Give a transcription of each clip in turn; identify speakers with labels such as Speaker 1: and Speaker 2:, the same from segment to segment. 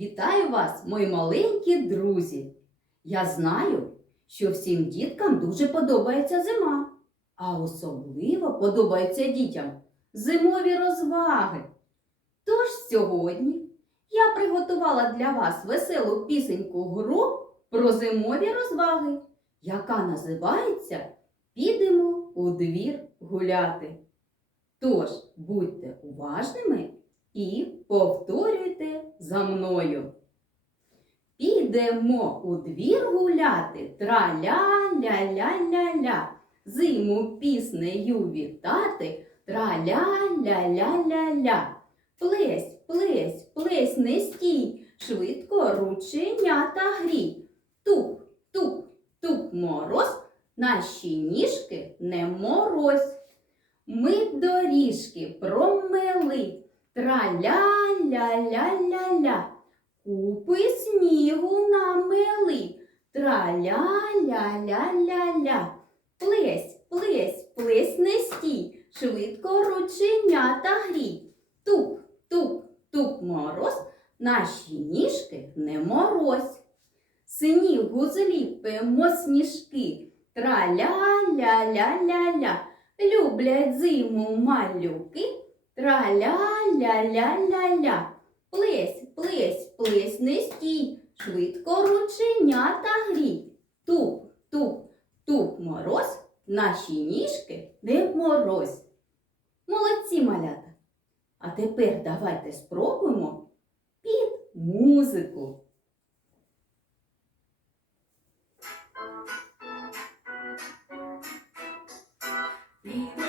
Speaker 1: Вітаю вас, мої маленькі друзі! Я знаю, що всім діткам дуже подобається зима, а особливо подобаються дітям зимові розваги. Тож сьогодні я приготувала для вас веселу пісеньку гру про зимові розваги, яка називається Підемо у двір гуляти. Тож будьте уважними і повторюйте за мною. Підемо у двір гуляти, траля-ля-ля-ля-ля. Зиму піснею вітати, траля-ля-ля-ля-ля. Плесь, плесь, плесь не стій, швидко рученята грій. Туп мороз, наші ніжки не морозь. Ми доріжки промели, траля-ля-ля-ля-ля. Купи снігу намели, траля-ля-ля-ля-ля. Плесь, плесь, плесь не стій, швидко рученята грій. Туп, туп, туп мороз, наші ніжки не морозь. Снігу зліпимо сніжки, траля-ля-ля-ля-ля. Люблять зиму малюки, траля-ля-ля-ля-ля. Плесь, плесь, плесь не стій, швидко рученята грій. Туп, туп, туп мороз, наші ніжки не морозь. Молодці малята! А тепер давайте спробуємо під музику.
Speaker 2: Підемо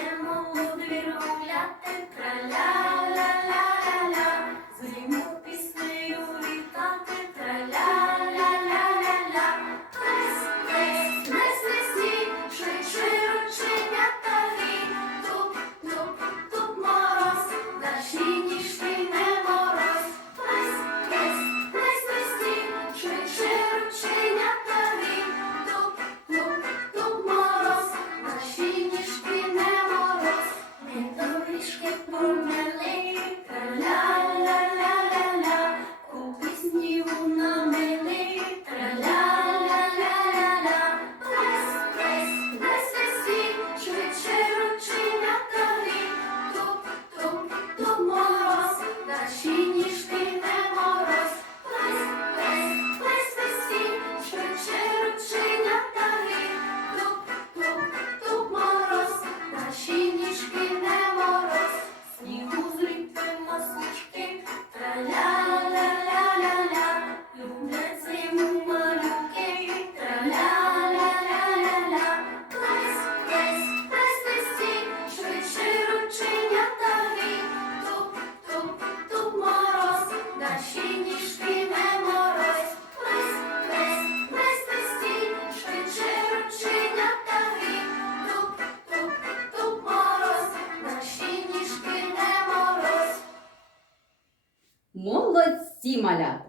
Speaker 1: Молодці малята!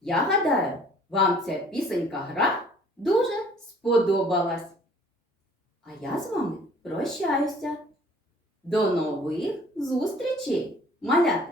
Speaker 1: Я гадаю, вам ця пісенька гра дуже сподобалась. А я з вами прощаюся. До нових зустрічей, малята!